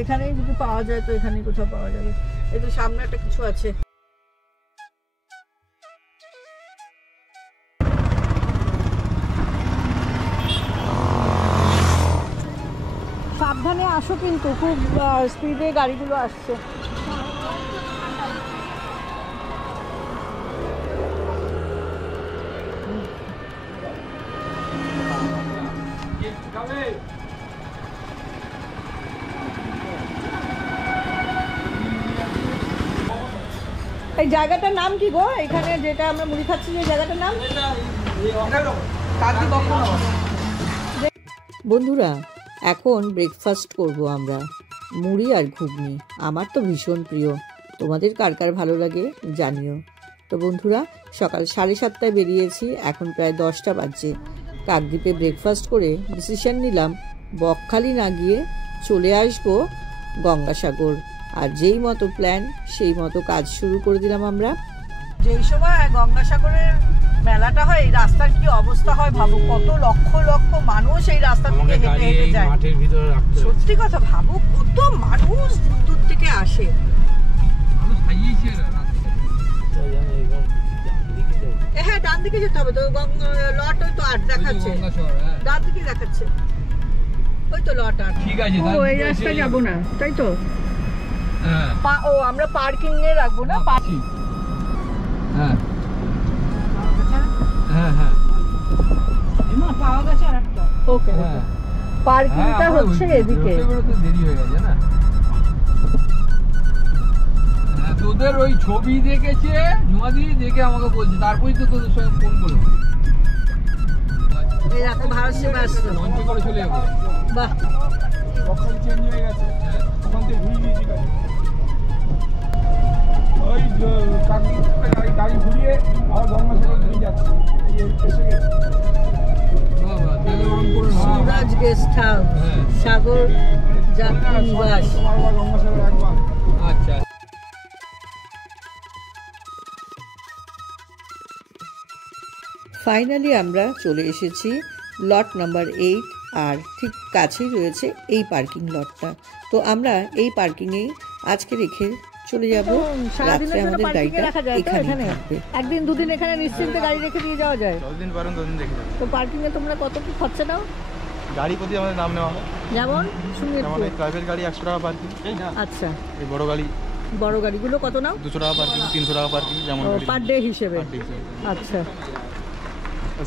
এখানেই যদি পাওয়া যায় তো এখানেই কোথাও পাওয়া যাবে। এই তো সামনে একটা কিছু আছে। সাবধানে আসো কিন্তু, খুব স্পিডে গাড়িগুলো আসছে। এই জায়গাটার নাম কি গো? এখানে যেটা আমরা মুড়ি খাচ্ছি, যে জায়গাটার নাম? বন্ধুরা, এখন ব্রেকফাস্ট করব আমরা, মুড়ি আর ঘুগনি। আমার তো ভীষণ প্রিয়, তোমাদের কার কার ভালো লাগে জানিও। তো বন্ধুরা, সকাল 7:30টায় বেরিয়েছি, এখন প্রায় 10টা বাজছে। কাকদ্বীপে ব্রেকফাস্ট করে ডিসিশন নিলাম বকখালি না গিয়ে চলে আসবো গঙ্গাসাগর। আর যেই মতো প্ল্যান সেই মতো কাজ শুরু করে দিলাম আমরা। যেই সময় গঙ্গাসাগরের মেলাটা হয়, এই রাস্তার কি অবস্থা হয় ভাবো, কত লক্ষ লক্ষ মানুষ এই রাস্তা থেকে হেঁটে হেঁটে যায়। সত্যি কথা, ভাবো কত মানুষ দূর দূর থেকে আসে। হ্যাঁ, ডান দিকে যেতে হবে তো, লট ওই তো 8 দেখাচ্ছে, ডান দিকে দেখাচ্ছে, ওই তো লট 8। ঠিক আছে, ওই রাস্তায় যাবো না, তাই তো? ও আমরা পার্কিং এ রাখবো না? হ্যাঁ হ্যাঁ হ্যাঁ, পাওয়া গেছে আরেকটা। ওকে, পার্কিংটা হচ্ছে এদিকে। দেরি হয়ে গেছে না, তোদের ওই ছবি দেখেছে জুমাদি, দেখে আমাকে বলছে, তারপরেই তো তোদের সঙ্গে ফোন করলো। এই দেখো ভারত সেবা আসছে, মঞ্চ করে চলে যাবো। বাহ, বকখালি চেঞ্জ হয়ে গেছে, ওখান থেকে ঘুরিয়ে নিয়েছি গাড়ি। ওই গাড়ি ঘুরিয়ে আর গঙ্গাসাগর নিয়ে যাচ্ছে, এসে গেছে। সুরাজ গেস্ট হাউস, সাগর যাত্রী নিবাস। আচ্ছা, ফাইনালি আমরা চলে এসেছি লট নাম্বার 8, আর ঠিক কাছেই রয়েছে এই পার্কিং লটটা। তো আমরা এই পার্কিংয়েই আজকে রেখে চলে যাব। রাত্রে আমাদের গাড়িটা এখানে থাকবে। একদিন দুদিন এখানে নিশ্চিন্তে গাড়ি রেখে দিয়ে যাওয়া যায়, যতদিন পারেন ততদিন রেখে যাবেন। তো পার্কিংয়ে তোমরা কত কি খরচা নাও? গাড়ি প্রতি আমাদের নাম নেওয়া হয়, যেমন প্রাইভেট গাড়ি 100 টাকা পার্কিং। আচ্ছা, এই বড় গাড়িগুলো কত নাও? 200 টাকা পার্কিং, 300 টাকা পার্কিং, যেমন পার ডে হিসেবে। আচ্ছা,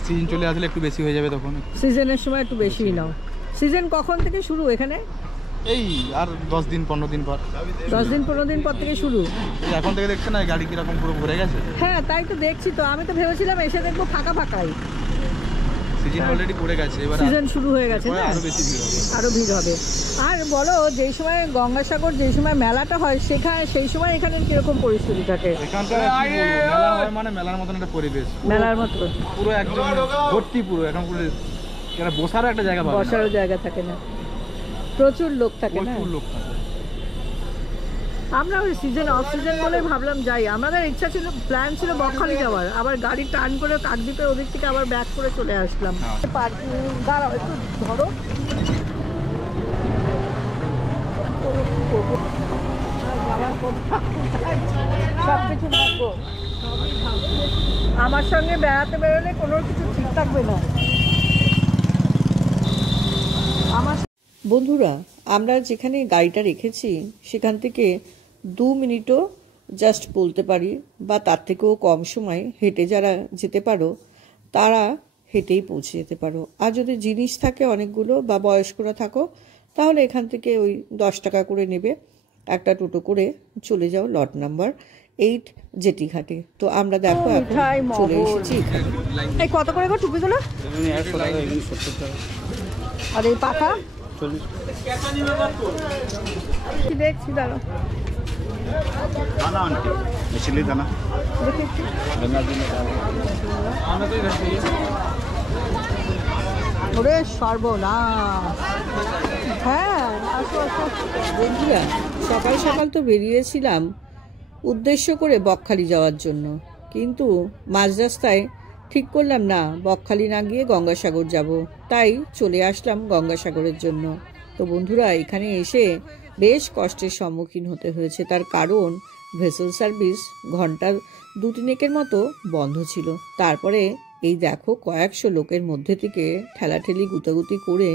সিজন চলে আসলে একটু বেশি হয়ে যাবে, তখন সিজনের সময় একটু বেশিই নাও। সিজন কখন থেকে শুরু এখানে? এই আর 10 দিন 15 দিন পর। 10 দিন 15 দিন পর থেকে শুরু। এখন থেকে দেখছেন না গাড়ি কিরকম পুরো ভরে গেছে। হ্যাঁ, তাই তো দেখছি তো, আমি তো ভেবেছিলাম এসে দেখবো ফাঁকা ফাঁকাই। সিজন অলরেডি পড়ে গেছে, এবার সিজন শুরু হয়ে গেছে, আরো বেশি ভিড় হবে, আরো ভিড় হবে। আর বলো, যেই সময় গঙ্গাসাগর, যেই সময় মেলাটা হয়, সেই সময় এখানে কিরকম পরিস্থিতি থাকে? এখানকার মেলা হয় মানে মেলার মতন একটা পরিবেশ, মেলার মতো পুরো একদম ভর্তি, পুরো এখন পুরো বসারও একটা জায়গা, বসারও জায়গা থাকে না, প্রচুর লোক থাকে না, প্রচুর লোক থাকে। আমরা ওই সিজন অফ সিজন বলে ভাবলাম যাই। আমাদের ইচ্ছা ছিল, প্ল্যান ছিল বকখালি যাওয়ার, আবার গাড়ি টার্ন করে কাকদ্বীপের ওদিক থেকে আবার ব্যাক করে চলে আসলাম। পার্কিং দাঁড়াও একটু ধরো, সবকিছু ভাববো। আমার সঙ্গে বেড়াতে বেরোলে কোনো কিছু ঠিক থাকবে না। আমার বন্ধুরা, আমরা যেখানে গাড়িটা রেখেছি সেখান থেকে 2 মিনিটও জাস্ট বলতে পারি, বা তার থেকেও কম সময় হেঁটে যারা যেতে পারো তারা হেঁটেই পৌঁছে যেতে পারো। আর যদি জিনিস থাকে অনেকগুলো বা বয়স্করা থাকো, তাহলে এখান থেকে ওই 10 টাকা করে নেবে, একটা টোটো করে চলে যাও লট নাম্বার 8 জেটিঘাটে। তো আমরা দেখো চলে এসেছি। এই কত করে গো টুপিগুলো? আর এই পাতা দেখছি, দাঁড়ো ওরে সর্বনাশ। হ্যাঁ, বন্ধুরা, সকাল সকাল তো বেরিয়েছিলাম উদ্দেশ্য করে বকখালি যাওয়ার জন্য, কিন্তু মাঝ রাস্তায় ঠিক করলাম না, বকখালি না গিয়ে গঙ্গাসাগর যাব, তাই চলে আসলাম গঙ্গাসাগরের জন্য। তো বন্ধুরা, এখানে এসে বেশ কষ্টের সম্মুখীন হতে হয়েছে। তার কারণ ভেসেল সার্ভিস ঘন্টা 2-3 মতো বন্ধ ছিল। তারপরে এই দেখো কয়েকশো লোকের মধ্যে থেকে ঠেলাঠেলি গুতাগুতি করে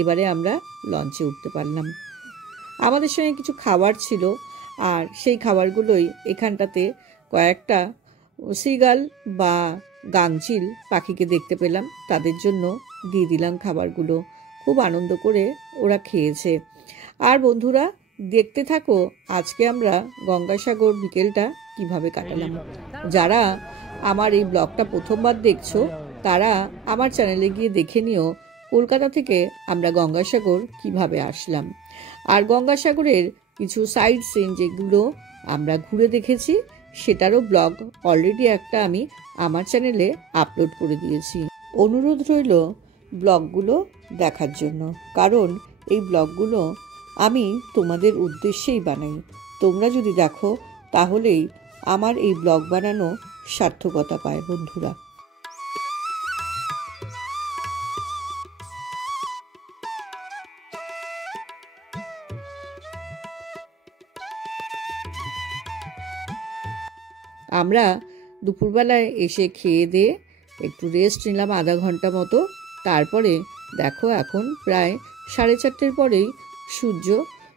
এবারে আমরা লঞ্চে উঠতে পারলাম। আমাদের সঙ্গে কিছু খাবার ছিল, আর সেই খাবারগুলোই এখানটাতে কয়েকটা সিগাল বা গাংচিল পাখিকে দেখতে পেলাম, তাদের জন্য দিয়ে দিলাম খাবারগুলো। খুব আনন্দ করে ওরা খেয়েছে। আর বন্ধুরা দেখতে থাকো আজকে আমরা গঙ্গাসাগর বিকেলটা কিভাবে কাটালাম। যারা আমার এই ব্লগটা প্রথমবার দেখছো তারা আমার চ্যানেলে গিয়ে দেখে নিও কলকাতা থেকে আমরা গঙ্গাসাগর কিভাবে আসলাম। আর গঙ্গাসাগরের কিছু সাইড সিন যেগুলো আমরা ঘুরে দেখেছি সেটারও ব্লগ অলরেডি একটা আমি আমার চ্যানেলে আপলোড করে দিয়েছি। অনুরোধ রইল ব্লগগুলো দেখার জন্য, কারণ এই ব্লগগুলো আমি তোমাদের উদ্দেশ্যেই বানাই। তোমরা যদি দেখো তাহলেই আমার এই ব্লগ বানানো সার্থকতা পায় বন্ধুরা। আমরা দুপুরবেলায় এসে খেয়ে দিয়ে একটু রেস্ট নিলাম আধা ঘন্টা মতো। তারপরে দেখো এখন প্রায় 4:30 পরেই সূর্য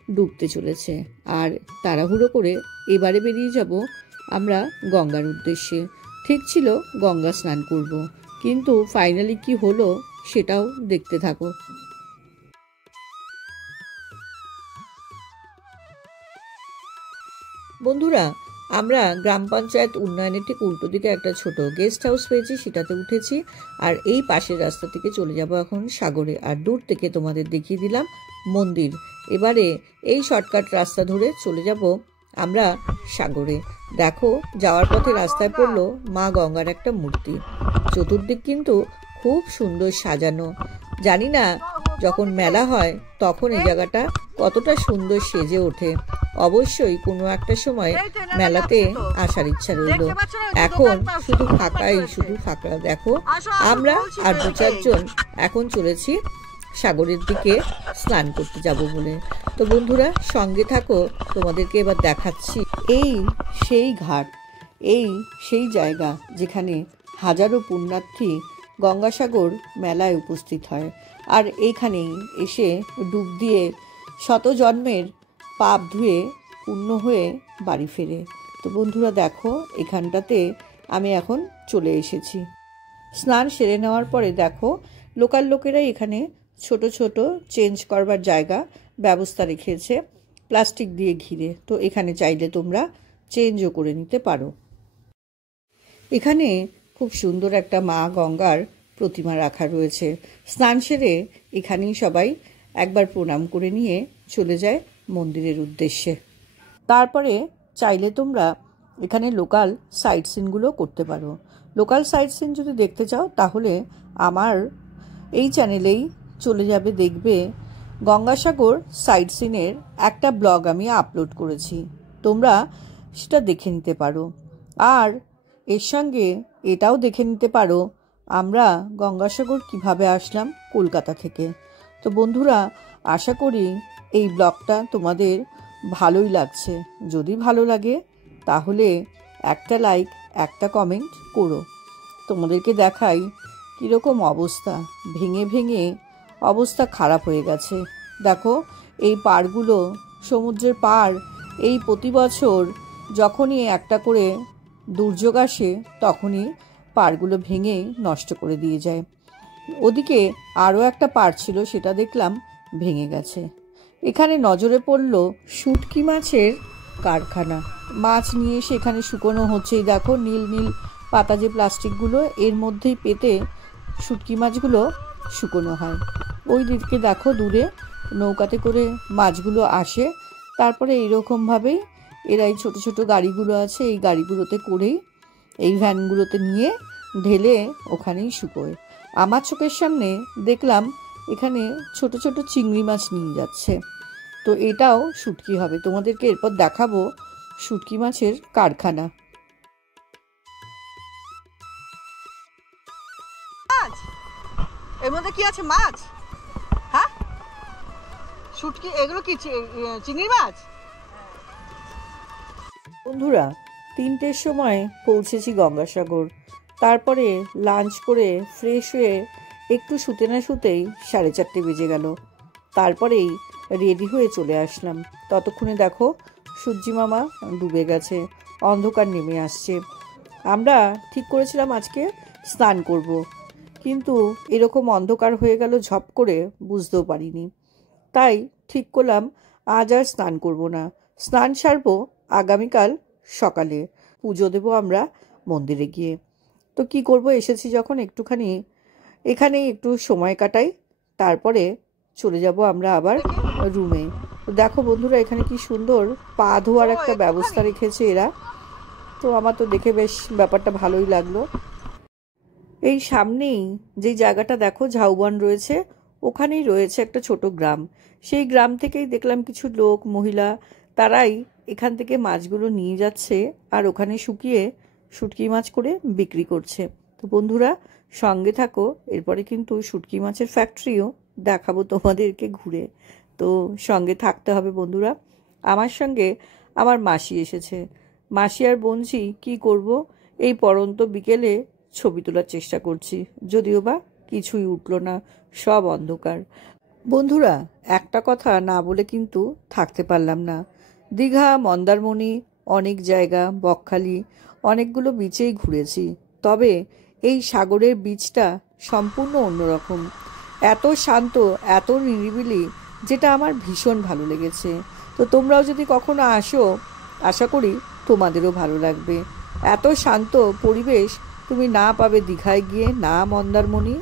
ডুবতে চলেছে, আর তাড়াহুড়ো করে এবারে বেরিয়ে যাব আমরা গঙ্গার উদ্দেশ্যে। ঠিক ছিল গঙ্গা স্নান করব, কিন্তু ফাইনালি কি হলো সেটাও দেখতে থাকো। বন্ধুরা আমরা গ্রাম পঞ্চায়েত উন্নয়নের ঠিক উল্টো দিকে একটা ছোট গেস্ট হাউস পেয়েছি, সেটাতে উঠেছি। আর এই পাশের রাস্তা থেকে চলে যাব এখন সাগরে, আর দূর থেকে তোমাদের দেখিয়ে দিলাম মন্দির। এবারে এই শর্টকাট রাস্তা ধরে চলে যাব আমরা সাগরে। দেখো যাওয়ার পথে রাস্তায় পড়লো মা গঙ্গার একটা মূর্তি। চতুর্দিক কিন্তু খুব সুন্দর সাজানো। জানি না যখন মেলা হয় তখন এই জায়গাটা কতটা সুন্দর সেজে ওঠে। অবশ্যই কোনো একটা সময় মেলাতে আসার ইচ্ছা রইল। এখন শুধু ফাঁকা। দেখো আমরা আর 2-4 জন এখন চলেছি সাগরের দিকে স্নান করতে যাব বলে। তো বন্ধুরা সঙ্গে থাকো, তোমাদেরকে এবার দেখাচ্ছি এই সেই ঘাট, এই সেই জায়গা যেখানে হাজারো পুণ্যার্থী গঙ্গাসাগর মেলায় উপস্থিত হয়, আর এইখানেই এসে ডুব দিয়ে শত জন্মের পাপ ধুয়ে পূর্ণ হয়ে বাড়ি ফেরে। তো বন্ধুরা দেখো এখানটাতে আমি এখন চলে এসেছি। স্নান সেরে নেওয়ার পরে দেখো লোকাল লোকেরাই এখানে ছোট ছোট চেঞ্জ করবার জায়গা ব্যবস্থা রেখেছে প্লাস্টিক দিয়ে ঘিরে। তো এখানে চাইলে তোমরা চেঞ্জও করে নিতে পারো। এখানে খুব সুন্দর একটা মা গঙ্গার প্রতিমা রাখা রয়েছে। স্নান সেরে এখানেই সবাই একবার প্রণাম করে নিয়ে চলে যায় মন্দিরের উদ্দেশ্যে। তারপরে চাইলে তোমরা এখানে লোকাল সাইট সিনগুলো করতে পারো। লোকাল সাইট সিন যদি দেখতে চাও তাহলে আমার এই চ্যানেলেই চলে যাবে, দেখবে গঙ্গাসাগর সাইট সিনের একটা ব্লগ আমি আপলোড করেছি, তোমরা সেটা দেখে নিতে পারো। আর এর সঙ্গে এটাও দেখে নিতে পারো আমরা গঙ্গাসাগর কিভাবে আসলাম কলকাতা থেকে। তো বন্ধুরা আশা করি এই ব্লগটা তোমাদের ভালোই লাগছে। যদি ভালো লাগে তাহলে একটা লাইক একটা কমেন্ট করো। তোমাদেরকে দেখাই কীরকম অবস্থা, ভেঙে ভেঙে অবস্থা খারাপ হয়ে গেছে। দেখো এই পাড়গুলো, সমুদ্রের পাড়, এই প্রতি বছর যখনই একটা করে দুর্যোগ আসে তখনই পাড়গুলো ভেঙে নষ্ট করে দিয়ে যায়। ওদিকে আরও একটা পাড় ছিল, সেটা দেখলাম ভেঙে গেছে। এখানে নজরে পড়ল শুটকি মাছের কারখানা। মাছ নিয়ে সেখানে শুকোনো হচ্ছে। দেখো নীল নীল পাতা যে প্লাস্টিকগুলো, এর মধ্যেই পেতে শুটকি মাছগুলো শুকোনো হয়। ওই দিকে দেখো দূরে নৌকাতে করে মাছগুলো আসে। তারপরে এইরকমভাবেই এরা এই ছোটো ছোটো গাড়িগুলো আছে, এই গাড়িগুলোতে করেই এই ভ্যানগুলোতে নিয়ে ঢেলে ওখানেই শুকোয়। আমার চোখের সামনে দেখলাম এখানে ছোট ছোট চিংড়ি মাছ নিয়ে যাচ্ছে। তো এটাও শুটকি হবে। তোমাদেরকে এরপর দেখাবো শুটকি মাছের কারখানা। এর মধ্যে কি আছে? মাছ? হ্যাঁ, শুটকি এগুলো কি চিংড়ি মাছ? বন্ধুরা 3টের সময় পৌঁছেছি গঙ্গাসাগর। তারপরে লাঞ্চ করে ফ্রেশ হয়ে একটু শুতে না শুতেই 4:30 বেজে গেল। তারপরেই রেডি হয়ে চলে আসলাম। ততক্ষণে দেখো সূর্যি মামা ডুবে গেছে, অন্ধকার নেমে আসছে। আমরা ঠিক করেছিলাম আজকে স্নান করব, কিন্তু এরকম অন্ধকার হয়ে গেল ঝপ করে, বুঝতেও পারিনি। তাই ঠিক করলাম আজ আর স্নান করব না, স্নান সারবো আগামীকাল সকালে। পুজো দেবো আমরা মন্দিরে গিয়ে। তো কি করব, এসেছি যখন একটুখানি এখানেই একটু সময় কাটাই, তারপরে চলে যাব আমরা আবার রুমে। তো দেখো বন্ধুরা, এখানে কি সুন্দর পা ধোয়ার একটা ব্যবস্থা রেখেছে এরা। তো আমার তো দেখে বেশ ব্যাপারটা ভালোই লাগলো। এই সামনেই যে জায়গাটা দেখো ঝাউবন রয়েছে, ওখানেই রয়েছে একটা ছোট গ্রাম। সেই গ্রাম থেকেই দেখলাম কিছু লোক, মহিলা, তারাই এখান থেকে মাছগুলো নিয়ে যাচ্ছে আর ওখানে শুকিয়ে শুটকি মাছ করে বিক্রি করছে। তো বন্ধুরা সঙ্গে থাকো, এরপরে কিন্তু শুটকি মাছের ফ্যাক্টরিও দেখাবো তোমাদেরকে ঘুরে। তো সঙ্গে থাকতে হবে বন্ধুরা। আমার সঙ্গে আমার মাসি এসেছে। মাসি আর বোনঝি কি করব, এই পড়ন্ত বিকেলে ছবি তোলার চেষ্টা করছি, যদিও বা কিছুই উঠল না, সব অন্ধকার। বন্ধুরা একটা কথা না বলে কিন্তু থাকতে পারলাম না। দীঘা, মন্দারমণি, অনেক জায়গা, বকখালি, অনেকগুলো বিচেই ঘুরেছি, তবে এই সাগরের বিচটা সম্পূর্ণ অন্যরকম। এত শান্ত, এত নিরিবিলি, যেটা আমার ভীষণ ভালো লেগেছে। তো তোমরাও যদি কখনো আসো, আশা করি তোমাদেরও ভালো লাগবে। এত শান্ত পরিবেশ তুমি না পাবে দীঘায় গিয়ে, না মন্দারমণি,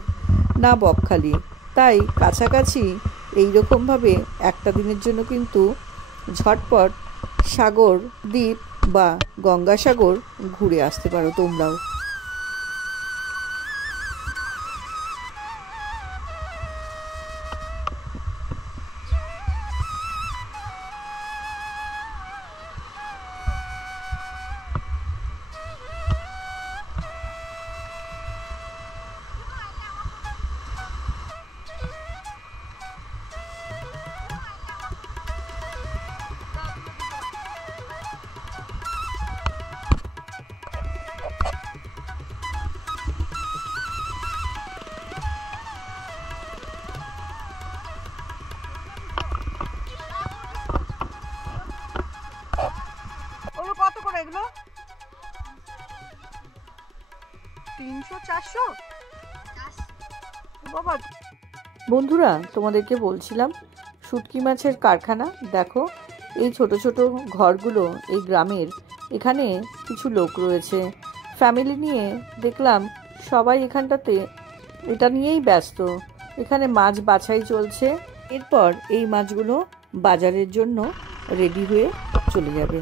না বকখালি। তাই কাছাকাছি এইরকমভাবে একটা দিনের জন্য কিন্তু ঝটপট সাগর দ্বীপ বা গঙ্গাসাগর ঘুরে আসতে পারো তোমরাও। কত করে এগুলো? 300 400 বাবা। বন্ধুরা তোমাদেরকে বলছিলাম শুটকি মাছের কারখানা দেখো, এই ছোট ছোট ঘরগুলো এই গ্রামের। এখানে কিছু লোক রয়েছে, ফ্যামিলি নিয়ে দেখলাম সবাই এখানটাতে এটা নিয়েই ব্যস্ত। এখানে মাছ বাছাই চলছে, এরপর এই মাছগুলো বাজারের জন্য রেডি হয়ে চলে যাবে।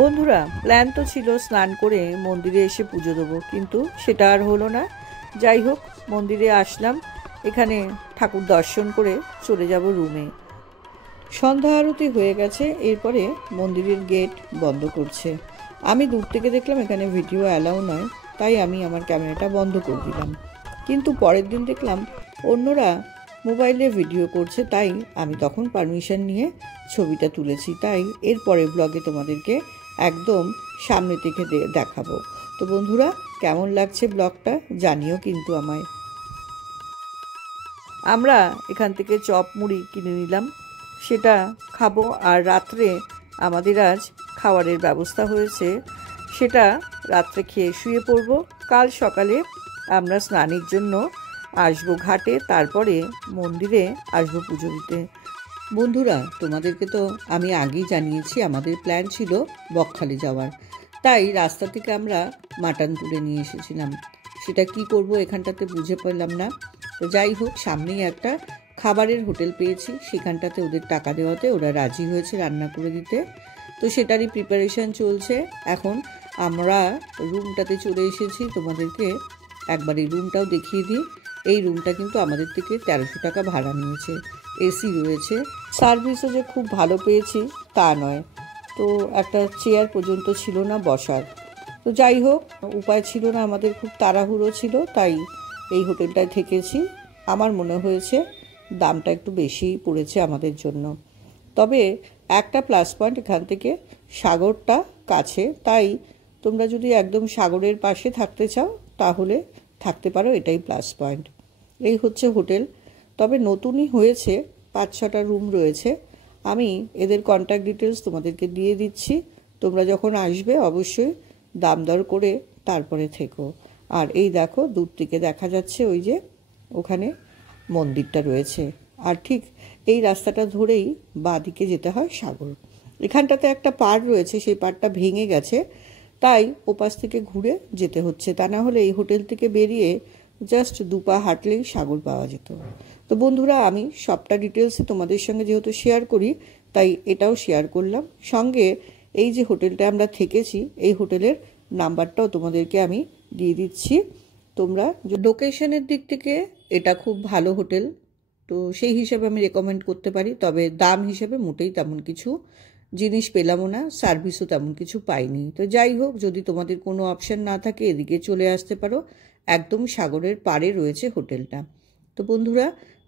বন্ধুরা প্ল্যান তো ছিল স্নান করে মন্দিরে এসে পুজো দেবো, কিন্তু সেটা আর হলো না। যাই হোক, মন্দিরে আসলাম, এখানে ঠাকুর দর্শন করে চলে যাব রুমে। সন্ধ্যা আরতি হয়ে গেছে, এরপরে মন্দিরের গেট বন্ধ করছে। আমি দূর থেকে দেখলাম এখানে ভিডিও অ্যালাউ নয়, তাই আমি আমার ক্যামেরাটা বন্ধ করে দিলাম। কিন্তু পরের দিন দেখলাম অন্যরা মোবাইলে ভিডিও করছে, তাই আমি তখন পারমিশন নিয়ে ছবিটা তুলেছি। তাই এরপরে ব্লগে তোমাদেরকে একদম সামনে থেকে দেখাবো। তো বন্ধুরা কেমন লাগছে ব্লগটা জানিও কিন্তু আমায়। আমরা এখান থেকে চপ মুড়ি কিনে নিলাম, সেটা খাবো। আর রাত্রে আমাদের আজ খাবারের ব্যবস্থা হয়েছে, সেটা রাত্রে খেয়ে শুয়ে পড়ব। কাল সকালে আমরা স্নানের জন্য আসবো ঘাটে, তারপরে মন্দিরে আসবো পুজো দিতে। বন্ধুরা তোমাদেরকে তো আমি আগেই জানিয়েছি আমাদের প্ল্যান ছিল বকখালি যাওয়ার, তাই রাস্তা থেকে আমরা মাটন তুলে নিয়ে এসেছিলাম। সেটা কি করব এখানটাতে বুঝে পেলাম না। তো যাই হোক, সামনেই একটা খাবারের হোটেল পেয়েছি, সেখানটাতে ওদের টাকা দেওয়াতে ওরা রাজি হয়েছে রান্না করে দিতে। তো সেটারই প্রিপারেশন চলছে। এখন আমরা রুমটাতে চলে এসেছি, তোমাদেরকে একবার এই রুমটাও দেখিয়ে দিই। এই রুমটা কিন্তু আমাদের থেকে 1300 টাকা ভাড়া নিয়েছে, এসি রয়েছে। সার্ভিসও যে খুব ভালো পেয়েছি তা নয়, তো একটা চেয়ার পর্যন্ত ছিল না বসার। তো যাই হোক, উপায় ছিল না, আমাদের খুব তাড়াহুড়ো ছিল, তাই এই হোটেলটায় থেকেছি। আমার মনে হয়েছে দামটা একটু বেশিই পড়েছে আমাদের জন্য। তবে একটা প্লাস পয়েন্ট এখান থেকে সাগরটা কাছে, তাই তোমরা যদি একদম সাগরের পাশে থাকতে চাও তাহলে থাকতে পারো, এটাই প্লাস পয়েন্ট। এই হচ্ছে হোটেল, তবে নতুনই হয়েছে, 5-6টা রুম রয়েছে। আমি এদের কন্ট্যাক্ট ডিটেলস তোমাদেরকে দিয়ে দিচ্ছি, তোমরা যখন আসবে অবশ্যই দাম দর করে তারপরে থেকো। আর এই দেখো দূর থেকে দেখা যাচ্ছে ওই যে ওখানে মন্দিরটা রয়েছে, আর ঠিক এই রাস্তাটা ধরেই বাঁদিকে যেতে হয় সাগর। এখানটাতে একটা পাড় রয়েছে, সেই পাড়টা ভেঙে গেছে, তাই ওপাশ থেকে ঘুরে যেতে হচ্ছে, তা না হলে এই হোটেল থেকে বেরিয়ে জাস্ট 2 পা হাঁটলেই সাগর পাওয়া যেত। তো বন্ধুরা, আমি সবটা ডিটেলসে তোমাদের সঙ্গে যেহেতু শেয়ার করি তাই এটাও শেয়ার করলাম। সঙ্গে এই যে হোটেলটা আমরা থেকেছি এই হোটেলের নাম্বারটাও তোমাদেরকে আমি দিয়ে দিচ্ছি। তোমরা লোকেশনের দিক থেকে এটা খুব ভালো হোটেল, তো সেই হিসাবে আমি রেকমেন্ড করতে পারি। তবে দাম হিসেবে মোটেই তেমন কিছু জিনিস পেলামও না, সার্ভিসও তেমন কিছু পাইনি। তো যাই হোক, যদি তোমাদের কোনো অপশান না থাকে এদিকে চলে আসতে পারো, একদম সাগরের পাড়ে রয়েছে হোটেলটা। তো বন্ধুরা,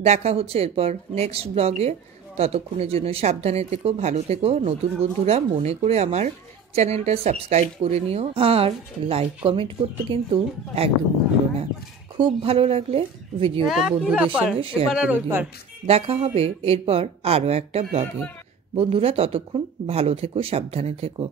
দেখা হচ্ছে এরপর নেক্সট ব্লগে। ততক্ষণের জন্য সাবধানে থেকো, ভালো থেকো। নতুন বন্ধুরা মনে করে আমার চ্যানেলটা সাবস্ক্রাইব করে নিও, আর লাইক কমেন্ট করতে কিন্তু একদম ভুলো না। খুব ভালো লাগলে ভিডিওটা বন্ধুদের সঙ্গে শেয়ার করে দিও। দেখা হবে এরপর আরও একটা ব্লগে। বন্ধুরা, ততক্ষণ ভালো থেকো, সাবধানে থেকো।